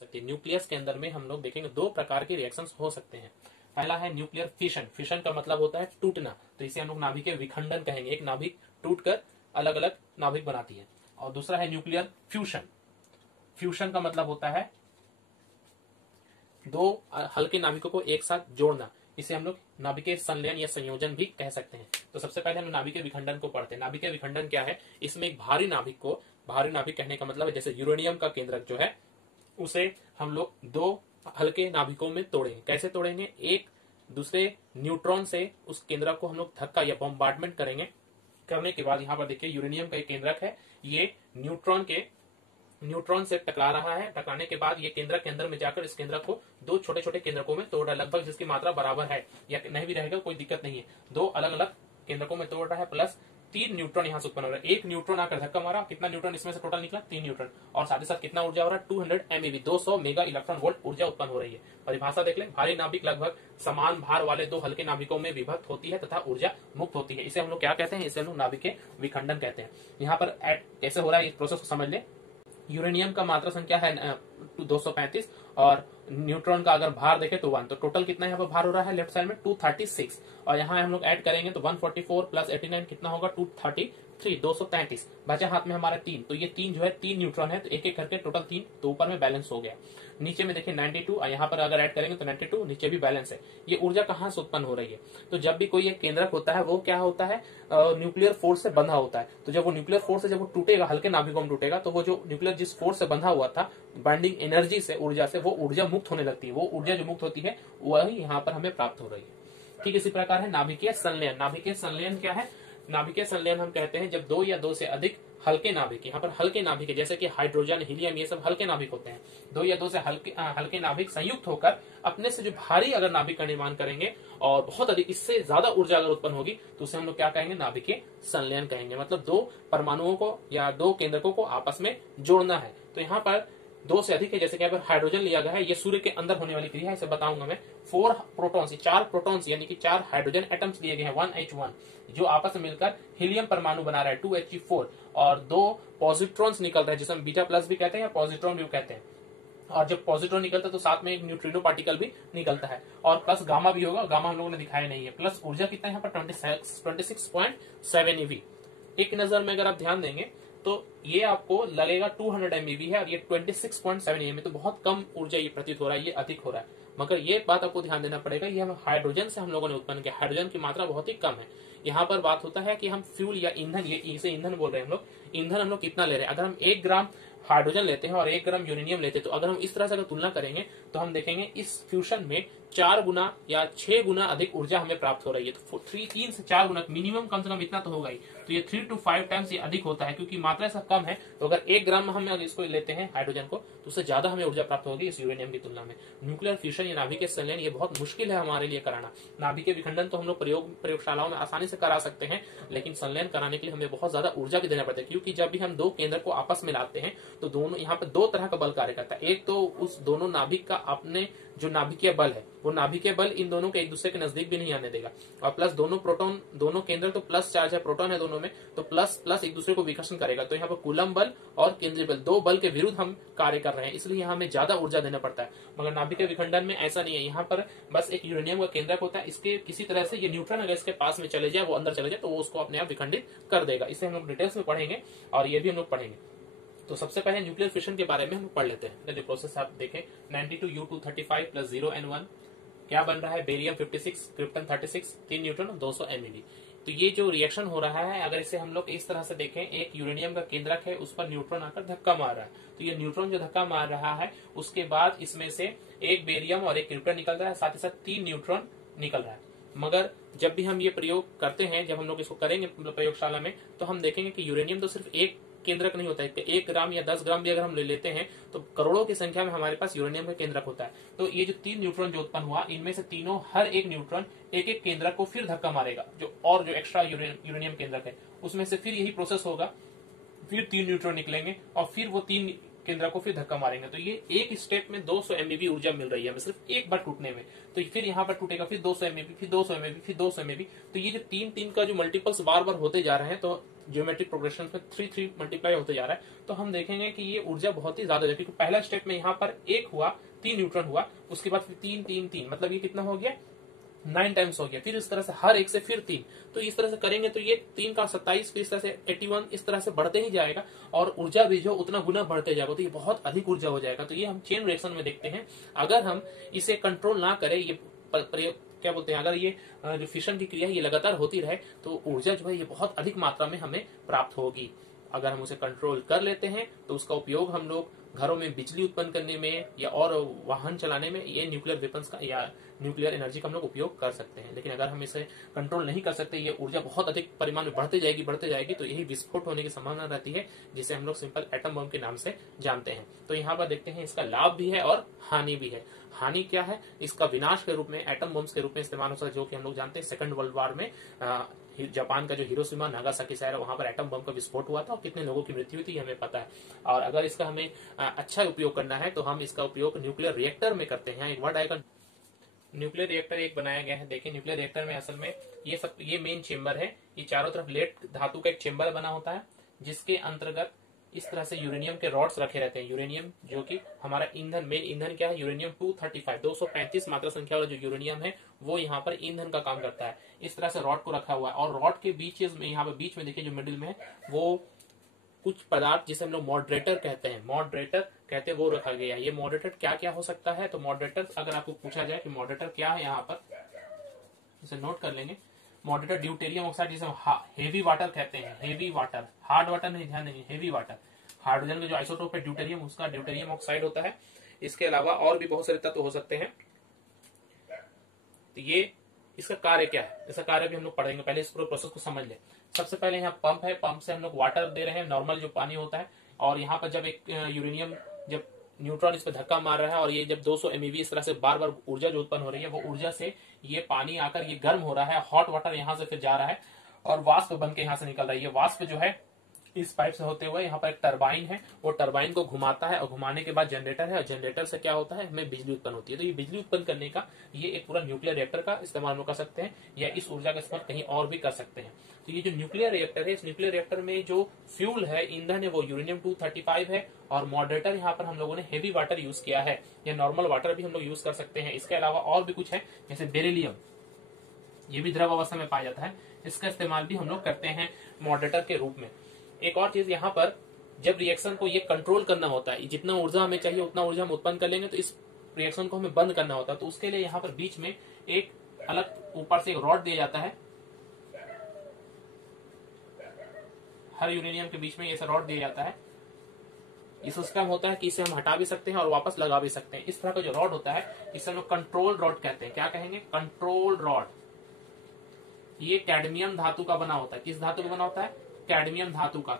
सकती है। न्यूक्लियस के अंदर में हम लोग देखेंगे दो प्रकार के रिएक्शंस हो सकते हैं। पहला है न्यूक्लियर फिशन। फिशन का मतलब होता है टूटना, तो इसे हम लोग नाभिकीय विखंडन कहेंगे। एक नाभिक टूटकर अलग अलग नाभिक बनाती है। और दूसरा है न्यूक्लियर फ्यूशन। फ्यूशन का मतलब होता है दो हल्के नाभिकों को एक साथ जोड़ना। इसे हम लोग नाभिकीय संलयन या संयोजन भी कह सकते हैं। तो सबसे पहले हम नाभिकीय विखंडन को पढ़ते हैं। नाभिकीय विखंडन क्या है? इसमें एक भारी नाभिक को, भारी नाभिक कहने का मतलब है जैसे यूरेनियम का केंद्रक जो है उसे हम लोग दो हल्के नाभिकों में तोड़ेंगे। कैसे तोड़ेंगे? एक दूसरे न्यूट्रॉन से उस केंद्रक को हम लोग धक्का या बॉम्बार्डमेंट करेंगे। करने के बाद यहाँ पर देखिए यूरेनियम का एक केंद्रक है, ये न्यूट्रॉन से टकरा रहा है। टकराने के बाद ये केंद्रक के अंदर में जाकर इस केंद्रक को दो छोटे छोटे केंद्रकों में तोड़ रहा है, लगभग जिसकी मात्रा बराबर है या नहीं भी रहेगा कोई दिक्कत नहीं है। दो अलग अलग केंद्रकों में तोड़ रहा है, प्लस 3 न्यूट्रॉन यहाँ से उत्पन्न हो रहा है। एक न्यूट्रॉन आकर धक्का मारा, कितना न्यूट्रॉन इसमें से टोटल निकला? 3 न्यूट्रॉन। और साथ ही साथ कितना ऊर्जा हो रहा है? 200 MeV, 200 मेगा इलेक्ट्रॉन वोल्ट ऊर्जा उत्पन्न हो रही है। परिभाषा देख ले, भारी नाभिक लगभग समान भार वाले दो हल्के नाभिकों में विभक्त होती है तथा ऊर्जा मुक्त होती है। इसे हम लोग क्या कहते हैं? इसे हम लोग नाभिकीय विखंडन कहते हैं। यहाँ पर कैसे हो रहा है इस प्रोसेस को समझ ले। यूरेनियम का मात्रा संख्या है 235 और न्यूट्रॉन का अगर भार देखें तो 1, तो टोटल कितना यहाँ पर भार हो रहा है लेफ्ट साइड में? 236। और यहाँ हम लोग ऐड करेंगे तो 144 प्लस 89 कितना होगा? 233, 233। बचा हाथ में हमारा 3, तो ये 3 जो है 3 न्यूट्रॉन है, तो एक एक करके टोटल 3, तो ऊपर में बैलेंस हो गया। नीचे में देखिए 92 और यहाँ पर अगर ऐड करेंगे तो 92, नीचे भी बैलेंस है। ये ऊर्जा कहाँ से उत्पन्न हो रही है? तो जब भी कोई एक केंद्रक होता है वो क्या होता है? न्यूक्लियर फोर्स से बंधा होता है। तो जब वो न्यूक्लियर फोर्स से जब वो टूटेगा, हल्के नाभिकों में टूटेगा, तो वो जो न्यूक्लियर जिस फोर्स से बंधा हुआ था बाइंडिंग एनर्जी से, ऊर्जा से, वो ऊर्जा मुक्त होने लगती है। वो ऊर्जा जो मुक्त होती है वही यहाँ पर हमें प्राप्त हो रही है। ठीक इसी प्रकार है नाभिकीय संलयन। नाभिकीय संलयन क्या है? नाभिकीय संलयन हम कहते हैं जब दो या दो से अधिक हल्के नाभिक, यहाँ पर हल्के नाभिक है जैसे कि हाइड्रोजन, हीलियम, ये सब हल्के नाभिक होते हैं। दो या दो से हल्के नाभिक संयुक्त होकर अपने से जो भारी अगर नाभिक का निर्माण करेंगे और बहुत अधिक इससे ज्यादा ऊर्जा अगर उत्पन्न होगी तो उसे हम लोग क्या कहेंगे? नाभिकीय संलयन कहेंगे। मतलब दो परमाणुओं को या दो केंद्रकों को आपस में जोड़ना है। तो यहाँ पर दो से अधिक है, जैसे कि यहाँ पर हाइड्रोजन लिया गया है, ये सूर्य के अंदर होने वाली क्रिया है, इसे बताऊंगा मैं। 4 प्रोटॉन्स, 4 प्रोटॉन्स यानी कि 4 हाइड्रोजन एटम्स लिए गए हैं 1H1, जो आपस में मिलकर हीलियम परमाणु बना रहा है 2He4, और 2 पॉजिट्रॉन्स निकल रहे हैं जिसे हम बीटा प्लस भी कहते हैं या पॉजिट्रॉन भी कहते हैं। और जब पॉजिट्रॉन निकलता है तो साथ में एक न्यूट्रिनो पार्टिकल भी निकलता है, और प्लस गामा भी होगा। गामा हम लोगों ने दिखाया नहीं है। प्लस ऊर्जा कितना है यहाँ पर? 26.7 eV। एक नजर में अगर आप ध्यान देंगे तो ये आपको लगेगा 200 MeV है और ये 26.7 eV, तो बहुत कम ऊर्जा ये प्रतीत हो रहा है, ये अधिक हो रहा है। मगर ये बात आपको ध्यान देना पड़ेगा, ये हम हाइड्रोजन से हम लोगों ने उत्पन्न किया। हाइड्रोजन की मात्रा बहुत ही कम है। यहाँ पर बात होता है कि हम फ्यूल या ईंधन, ये इसे ईंधन बोल रहे हैं हम लोग, ईंधन हम लोग कितना ले रहे हैं। अगर हम 1 ग्राम हाइड्रोजन लेते हैं और 1 ग्राम यूरेनियम लेते हैं, तो अगर हम इस तरह से अगर तुलना करेंगे तो हम देखेंगे इस फ्यूशन में 4 गुना या 6 गुना अधिक ऊर्जा हमें प्राप्त हो रही है। तो 3 से 4 गुना मिनिमम, कम से कम इतना तो होगा ही। तो ये 3 to 5 टाइम्स ये अधिक होता है, क्योंकि मात्रा ऐसा कम है। तो अगर 1 ग्राम में हम अगर इसको लेते हैं हाइड्रोजन को, तो उससे ज्यादा हमें ऊर्जा प्राप्त होगी इस यूरेनियम की तुलना में। न्यूक्लियर फ्यूशन या नाभिकीय संलयन ये बहुत मुश्किल है हमारे लिए कराना। नाभिकीय विखंडन तो हम लोग प्रयोगशालाओं में आसानी से करा सकते हैं, लेकिन संलयन कराने के लिए हमें बहुत ज्यादा ऊर्जा भी देना पड़ता है, क्योंकि जब भी हम दो केंद्र को आपस में लाते हैं तो दोनों यहाँ पर 2 तरह का बल कार्य करता है। एक तो उस दोनों नाभिक का अपने जो नाभिकीय बल है, वो नाभिकीय बल इन दोनों के एक दूसरे के नजदीक भी नहीं आने देगा। और प्लस दोनों प्रोटॉन, दोनों केंद्र तो प्लस चार्ज है, प्रोटॉन है दोनों में, तो प्लस प्लस एक दूसरे को विकर्षण करेगा। तो यहाँ पर कूलम बल और केंद्रीय बल, 2 बल के विरुद्ध हम कार्य कर रहे हैं, इसलिए यहाँ हमें ज्यादा ऊर्जा देना पड़ता है। मगर नाभिकीय विखंडन में ऐसा नहीं है। यहाँ पर बस एक यूरेनियम का केंद्रक होता है, इसके किसी तरह से ये न्यूट्रॉन अगर इसके पास में चले जाए, वो अंदर चले जाए, तो वो उसको अपने आप विखंडित कर देगा। इसे हम लोग डिटेल्स में पढ़ेंगे और ये भी हम लोग पढ़ेंगे। तो सबसे पहले न्यूक्लियर फिशन के बारे में हम पढ़ लेते हैं। जो प्रोसेस आप देखें, 92U235 प्लस 0N1 क्या बन रहा है? Barium 56, krypton 36, 3 neutron, 200 MeV। तो ये जो रिएक्शन हो रहा है, अगर इसे हम लोग इस तरह से देखें, एक यूरेनियम का केंद्रक है, उस पर न्यूट्रॉन आकर धक्का मार रहा है। तो ये न्यूट्रॉन जो धक्का मार रहा है, उसके बाद इसमें से एक बेरियम और एक क्रिप्टन निकल रहा है, साथ ही साथ 3 न्यूट्रॉन निकल रहा है। मगर जब भी हम ये प्रयोग करते हैं, जब हम लोग इसको करेंगे प्रयोगशाला में, तो हम देखेंगे कि यूरेनियम तो सिर्फ एक केंद्रक नहीं होता है। 1 ग्राम या 10 ग्राम भी अगर हम ले लेते हैं तो करोड़ों की संख्या में हमारे पास यूरेनियम का केंद्रक होता है। तो ये जो 3 न्यूट्रॉन जो उत्पन्न हुआ, इनमें से तीनों, हर एक न्यूट्रॉन एक एक केंद्रक को फिर धक्का मारेगा, जो एक्स्ट्रा यूरेनियम केंद्रक है उसमें से फिर यही प्रोसेस होगा, फिर 3 न्यूट्रॉन निकलेंगे और फिर वो 3 केंद्र को फिर धक्का मारेंगे। तो ये एक स्टेप में 200 MeV ऊर्जा मिल रही है हमें सिर्फ एक बार टूटने में। तो फिर यहाँ पर टूटेगा, फिर 200 MeV, फिर 200 MeV, फिर 200 MeV। तो ये जो 3 का जो मल्टीपल्स बार बार होते जा रहे हैं, तो ज्योमेट्रिक प्रोग्रेशन में 3 मल्टीप्लाई होते जा रहा है, तो हम देखेंगे कि ये ऊर्जा बहुत ही ज्यादा है, क्योंकि पहला स्टेप में यहाँ पर 1 हुआ, 3 न्यूट्रॉन हुआ, उसके बाद फिर 3 3 3, मतलब ये कितना हो गया, 9 टाइम्स हो गया। फिर इस तरह से हर एक से फिर 3, तो इस तरह से करेंगे तो ये 3 का 27, फिर इस तरह से 81, इस तरह से बढ़ते ही जाएगा और ऊर्जा भी जो उतना गुना बढ़ते जाएगा, तो ये बहुत अधिक ऊर्जा हो जाएगा। तो ये हम चेन रिएक्शन में देखते हैं। अगर हम इसे कंट्रोल ना करें, ये क्या बोलते हैं, अगर ये जो फिशन की क्रिया ये लगातार होती रहे, तो ऊर्जा जो है ये बहुत अधिक मात्रा में हमें प्राप्त होगी। अगर हम उसे कंट्रोल कर लेते हैं तो उसका उपयोग हम लोग घरों में बिजली उत्पन्न करने में या और वाहन चलाने में, ये न्यूक्लियर वेपन्स का या न्यूक्लियर एनर्जी का हम लोग उपयोग कर सकते हैं। लेकिन अगर हम इसे कंट्रोल नहीं कर सकते, ये ऊर्जा बहुत अधिक परिमाण में बढ़ते जाएगी, तो यही विस्फोट होने की संभावना रहती है, जिसे हम लोग सिंपल एटम बम के नाम से जानते हैं। तो यहाँ पर देखते हैं इसका लाभ भी है और हानि भी है। हानि क्या है, इसका विनाश के रूप में, एटम बम्स के रूप में इस्तेमाल हो सकता है, जो कि हम लोग जानते हैं सेकंड वर्ल्ड वॉर में जापान का जो हिरोशिमा नागासाकी शहर है, वहां पर एटम बम का विस्फोट हुआ था और कितने लोगों की मृत्यु हुई थी हमें पता है। और अगर इसका हमें अच्छा उपयोग करना है तो हम इसका उपयोग न्यूक्लियर रिएक्टर में करते हैं। एक वर्ड आएगा, न्यूक्लियर रिएक्टर एक बनाया गया है। देखिए न्यूक्लियर रिएक्टर में असल में ये मेन चेंबर है, ये चारों तरफ लेड धातु का एक चेंबर बना होता है, जिसके अंतर्गत इस तरह से यूरेनियम के रॉड्स रखे रहते हैं। यूरेनियम जो कि हमारा ईंधन, मेन ईंधन क्या है, यूरेनियम 235 मात्रा संख्या वाला जो यूरेनियम है वो यहाँ पर ईंधन का काम करता है। इस तरह से रॉड को रखा हुआ है और रॉड के बीच में, यहाँ पर बीच में देखिए जो मिडिल में है, वो कुछ पदार्थ जिसे हम लोग मॉडरेटर कहते हैं, वो रखा गया है। ये मॉडरेटर क्या क्या हो सकता है, तो मॉडरेटर अगर आपको पूछा जाए कि मॉडरेटर क्या है, यहाँ पर इसे नोट कर लेंगे। मॉडरेटर ड्यूटेरियम ऑक्साइड, जिसे हेवी वाटर कहते हैं, हेवी वाटर, हार्ड वाटर नहीं, ध्यान देंगे, हेवी वाटर। हाइड्रोजन का जो आइसोटोप है ड्यूटेरियम, उसका ड्यूटेरियम ऑक्साइड होता है। इसके अलावा और भी बहुत सारे तत्व हो सकते हैं। तो ये इसका कार्य क्या है, इसका कार्य भी हम लोग पढ़ेंगे, पहले इस पूरे प्रोसेस को समझ ले। सबसे पहले यहाँ पंप है, पंप से हम लोग वाटर दे रहे हैं, नॉर्मल जो पानी होता है, और यहाँ पर जब एक यूरेनियम, जब न्यूट्रॉन इस पर धक्का मार रहा है और ये जब 200 MeV इस तरह से बार बार ऊर्जा जो उत्पन्न हो रही है, वो ऊर्जा से ये पानी आकर ये गर्म हो रहा है, हॉट वाटर यहाँ से फिर जा रहा है और वाष्प बन के यहाँ से निकल रही है। वाष्प जो है इस पाइप से होते हुए यहाँ पर एक टरबाइन है, वो टरबाइन को घुमाता है और घुमाने के बाद जनरेटर है, और जनरेटर से क्या होता है, हमें बिजली उत्पन्न होती है। तो ये बिजली उत्पन्न करने का ये एक पूरा न्यूक्लियर रिएक्टर का इस्तेमाल कर सकते हैं, या इस ऊर्जा का इस्तेमाल कहीं और भी कर सकते हैं। तो ये जो न्यूक्लियर रिएक्टर है, इस न्यूक्लियर रिएक्टर में जो फ्यूल है, ईंधन है, वो यूरेनियम 235 है, और मॉडरेटर यहाँ पर हम लोगों ने हेवी वाटर यूज किया है, या नॉर्मल वाटर भी हम लोग यूज कर सकते हैं। इसके अलावा और भी कुछ है, जैसे बेरिलियम, ये भी द्रव अवस्था में पाया जाता है, इसका इस्तेमाल भी हम लोग करते हैं मॉडरेटर के रूप में। एक और चीज, यहाँ पर जब रिएक्शन को ये कंट्रोल करना होता है, जितना ऊर्जा हमें चाहिए उतना ऊर्जा हम उत्पन्न कर लेंगे, तो इस रिएक्शन को हमें बंद करना होता है। तो उसके लिए यहाँ पर बीच में एक अलग ऊपर से एक रॉड दिया जाता है, हर यूरेनियम के बीच में ऐसा रॉड दिया जाता है। इस सिस्टम होता है कि इसे हम हटा भी सकते हैं और वापस लगा भी सकते हैं। इस तरह का जो रॉड होता है, इसे हम लोग कंट्रोल रॉड कहते हैं। क्या कहेंगे, कंट्रोल रॉड। ये कैडमियम धातु का बना होता है। किस धातु का बना होता है, कैडमियम धातु का।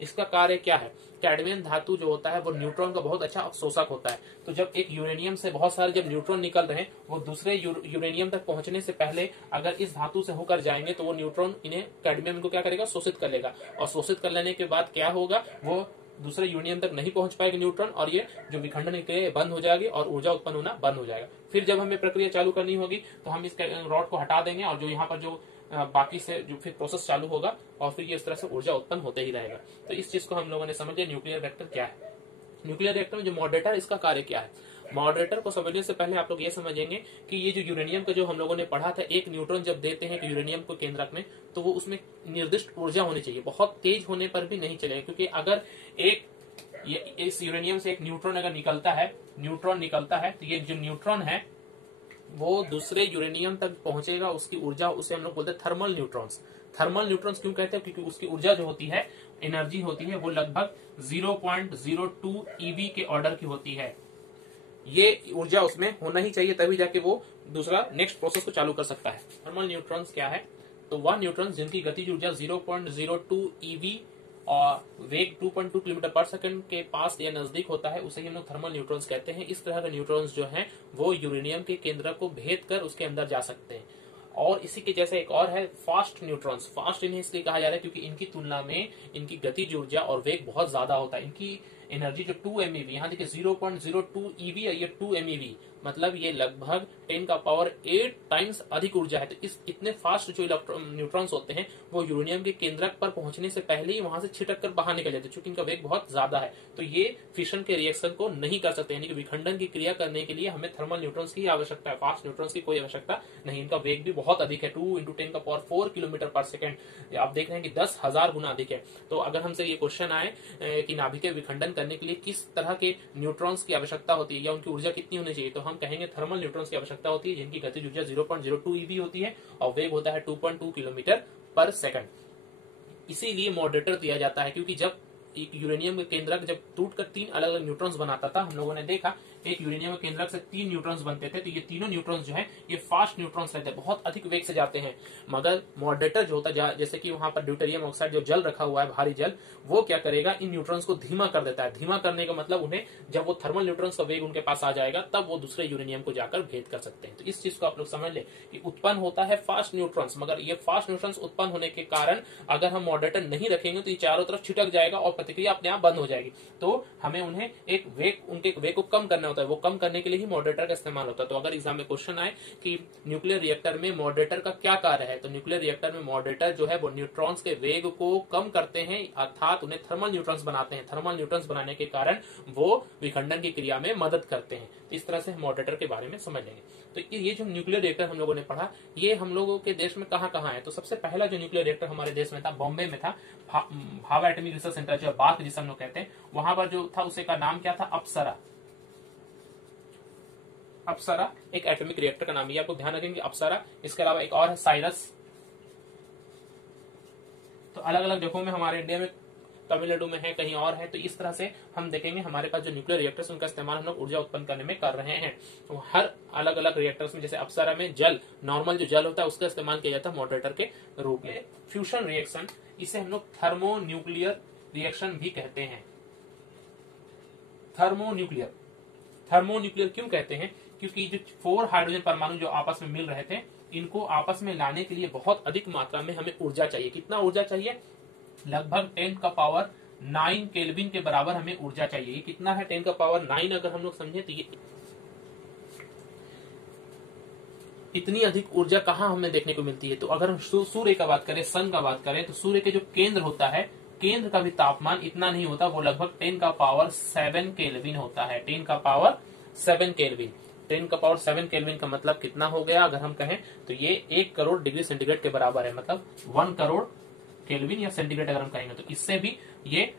इसका कार्य क्या है, कैडमियम धातु जो होता है वो न्यूट्रॉन का बहुत अच्छा अवशोषक होता है। तो जब एक यूरेनियम से बहुत सारे जब न्यूट्रॉन निकल रहे हैं, वो दूसरे यूरेनियम तक पहुंचने से पहले अगर इस धातु से होकर जाएंगे, तो वो न्यूट्रॉन इन्हें, कैडमियम को क्या करेगा, शोषित कर लेगा, और शोषित कर लेने के बाद क्या होगा, वो दूसरे यूरेनियम तक नहीं पहुंच पाएगा न्यूट्रॉन, और ये जो विखंडन क्रिया बंद हो जाएगी और ऊर्जा उत्पन्न होना बंद हो जाएगा। फिर जब हमें प्रक्रिया चालू करनी होगी तो हम इस रॉड को हटा देंगे, और जो यहाँ पर जो बाकी से जो फिर प्रोसेस चालू होगा, और फिर ये इस तरह से ऊर्जा उत्पन्न होते ही रहेगा। तो इस चीज को हम लोगों ने समझे, न्यूक्लियर रिएक्टर क्या है। न्यूक्लियर रिएक्टर में जो मॉडरेटर, इसका कार्य क्या है। मॉडरेटर को समझने से पहले आप लोग ये समझेंगे कि ये जो यूरेनियम का जो हम लोगों ने पढ़ा था, एक न्यूट्रॉन जब देते हैं कि यूरेनियम को केंद्रक में, तो वो उसमें निर्दिष्ट ऊर्जा होनी चाहिए, बहुत तेज होने पर भी नहीं चलेगा, क्योंकि अगर इस यूरेनियम से एक न्यूट्रॉन अगर निकलता है, तो ये जो न्यूट्रॉन है वो दूसरे यूरेनियम तक पहुंचेगा, उसकी ऊर्जा, उसे हम लोग बोलते हैं थर्मल न्यूट्रॉन्स। थर्मल न्यूट्रॉन्स क्यों कहते हैं, क्योंकि उसकी ऊर्जा जो होती है, एनर्जी होती है, वो लगभग 0.02 EV के ऑर्डर की होती है। ये ऊर्जा उसमें होना ही चाहिए, तभी जाके वो दूसरा नेक्स्ट प्रोसेस को चालू कर सकता है। थर्मल न्यूट्रॉन्स क्या है, तो वह न्यूट्रॉन्स जिनकी गतिज ऊर्जा 0.02 EV और वेग 2.2 किलोमीटर पर सेकंड के पास या नजदीक होता है, उसे ही हम लोग थर्मल न्यूट्रॉन्स कहते हैं। इस तरह के न्यूट्रॉन्स जो हैं वो यूरेनियम के केंद्र को भेद कर उसके अंदर जा सकते हैं। और इसी के जैसे एक और है फास्ट न्यूट्रॉन्स। फास्ट इन्हें इसलिए कहा जा रहा है क्योंकि इनकी तुलना में इनकी गतिज ऊर्जा और वेग बहुत ज्यादा होता है। इनकी एनर्जी जो 2 MeV, यहाँ देखिए 0.02 EV है, ये 2 MeV, मतलब ये लगभग 10 का पावर 8 टाइम्स अधिक ऊर्जा है। तो इस इतने फास्ट जो न्यूट्रॉन्स होते हैं वो यूरेनियम के केंद्रक पर पहुंचने से पहले ही वहां से छिटक कर बाहर निकल जाते हैं, क्योंकि इनका वेग बहुत ज्यादा है। तो ये फिशन के रिएक्शन को नहीं कर सकते, यानी कि विखंडन की क्रिया करने के लिए हमें थर्मल न्यूट्रॉन्स की आवश्यकता है, फास्ट न्यूट्रॉन्स की कोई आवश्यकता नहीं। इनका वेग भी बहुत अधिक है, 2 × 10 का पावर 4 किलोमीटर पर सेकेंड। आप देख रहे हैं कि 10,000 गुना अधिक है। तो अगर हमसे ये क्वेश्चन आए कि नाभिक के विखंडन करने के लिए किस तरह के न्यूट्रॉन्स की आवश्यकता होती है या उनकी ऊर्जा कितनी होनी चाहिए, तो हम कहेंगे थर्मल न्यूट्रॉन्स की आवश्यकता होती है, जिनकी गतिज ऊर्जा 0.02 eV होती है और वेग होता है 2.2 किलोमीटर पर सेकंड। इसीलिए मॉडरेटर दिया जाता है, क्योंकि जब एक यूरेनियम के केंद्रक जब टूटकर 3 अलग अलग न्यूट्रॉन्स बनाता था, हम लोगों ने देखा एक यूरेनियम के केंद्रक से 3 न्यूट्रॉन्स बनते थे। तो ये तीनों न्यूट्रॉन्स जो है ये फास्ट न्यूट्रॉन्स रहते हैं, बहुत अधिक वेग से जाते हैं। मगर मॉडरेटर जो होता है, जैसे कि वहां पर ड्यूटेरियम ऑक्साइड जो जल रखा हुआ है, भारी जल, वो क्या करेगा, इन न्यूट्रॉन्स को धीमा कर देता है। धीमा करने का मतलब उन्हें जब वो थर्मल न्यूट्रॉन्स का वेग उनके पास आ जाएगा तब वो दूसरे यूरेनियम को जाकर भेद कर सकते हैं। तो इस चीज को आप लोग समझ ले कि उत्पन्न होता है फास्ट न्यूट्रॉन्स, मगर ये फास्ट न्यूट्रॉन्स उत्पन्न होने के कारण अगर हम मॉडरेटर नहीं रखेंगे तो ये चारों तरफ छिटक जाएगा और प्रतिक्रिया अपने आप बंद हो जाएगी। तो हमें उन्हें एक वेग, उनके वेग को कम करना होता है, वो कम करने के लिए ही मॉडरेटर का इस्तेमाल होता है। तो अगर एग्जाम में क्वेश्चन आए कि न्यूक्लियर रिएक्टर में मॉडरेटर का क्या कार्य है, तो न्यूक्लियर रिएक्टर में मॉडरेटर जो है वो न्यूट्रॉन्स के वेग को कम करते हैं, अर्थात उन्हें थर्मल न्यूट्रॉन्स बनाते हैं। थर्मल न्यूट्रॉन्स बनाने के कारण वो विखंडन की क्रिया में मदद करते हैं। इस तरह से हम मॉडरेटर के बारे में समझ लेंगे। तो ये जो न्यूक्लियर रिएक्टर हम लोगों ने पढ़ा, ये हम लोगों के देश में कहाँ कहाँ है। तो सबसे पहला जो न्यूक्लियर रिएक्टर हमारे देश में था, बॉम्बे में था, भाभा एटॉमिक रिसर्च सेंटर जो बात जिसे हम लोग कहते हैं, वहां पर जो था उसे का नाम क्या था, अप्सरा। अप्सरा एक एटॉमिक रिएक्टर का नाम है, आपको ध्यान रखेंगे अप्सरा। इसके अलावा एक और है साइरस। तो अलग अलग जगहों में हमारे इंडिया में, तमिलनाडु में है, कहीं और है। तो इस तरह से हम देखेंगे हमारे पास जो न्यूक्लियर रिएक्टर्स उनका इस्तेमाल हम लोग ऊर्जा उत्पन्न करने में कर रहे हैं। तो हर अलग अलग रिएक्टर्स में, जैसे अप्सरा में जल, नॉर्मल जो जल होता है उसका इस्तेमाल किया जाता है मॉडरेटर के रूप में। फ्यूजन रिएक्शन, इसे हम लोग थर्मो न्यूक्लियर रिएक्शन भी कहते हैं। थर्मोन्यूक्लियर, थर्मोन्यूक्लियर क्यों कहते हैं, क्योंकि जो 4 हाइड्रोजन परमाणु जो आपस में मिल रहे थे, इनको आपस में लाने के लिए बहुत अधिक मात्रा में हमें ऊर्जा चाहिए। कितना ऊर्जा चाहिए, लगभग 10 का पावर 9 केल्विन के बराबर हमें ऊर्जा चाहिए। ये कितना है, 10 का पावर 9 अगर हम लोग समझे तो ये इतनी अधिक ऊर्जा कहाँ हमें देखने को मिलती है। तो अगर हम सूर्य का बात करें, सन का बात करें, तो सूर्य के जो केंद्र होता है, केंद्र का भी तापमान इतना नहीं होता, वो लगभग 10 का पावर 7 केल्विन होता है। 10 का पावर 7 केल्विन, 10 का पावर 7 केल्विन का मतलब कितना हो गया, अगर हम कहें तो ये 1 करोड़ डिग्री सेंटीग्रेड के बराबर है। मतलब 1 करोड़ केल्विन या सेंटीग्रेड अगर हम कहेंगे तो इससे भी ये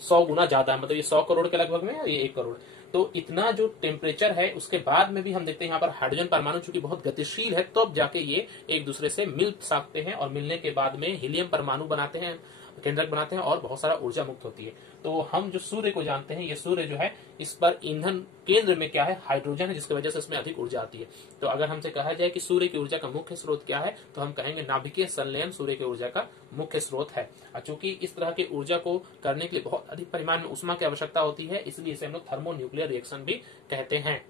100 गुना ज्यादा है। मतलब ये 100 करोड़ के लगभग में, ये 1 करोड़। तो इतना जो टेम्परेचर है, उसके बाद में भी हम देखते हैं यहाँ पर हाइड्रोजन परमाणु चूंकि बहुत गतिशील है, तब जाके ये एक दूसरे से मिल सकते हैं और मिलने के बाद में हीलियम परमाणु बनाते हैं, केंद्रक बनाते हैं और बहुत सारा ऊर्जा मुक्त होती है। तो हम जो सूर्य को जानते हैं, ये सूर्य जो है, इस पर ईंधन केंद्र में क्या है, हाइड्रोजन है, जिसकी वजह से इसमें अधिक ऊर्जा आती है। तो अगर हमसे कहा जाए कि सूर्य की ऊर्जा का मुख्य स्रोत क्या है, तो हम कहेंगे नाभिकीय संलयन सूर्य की ऊर्जा का मुख्य स्रोत है। चूंकि इस तरह की ऊर्जा को करने के लिए बहुत अधिक परिमाण में ऊष्मा की आवश्यकता होती है, इसलिए इसे हम लोग थर्मोन्यूक्लियर रिएक्शन भी कहते हैं।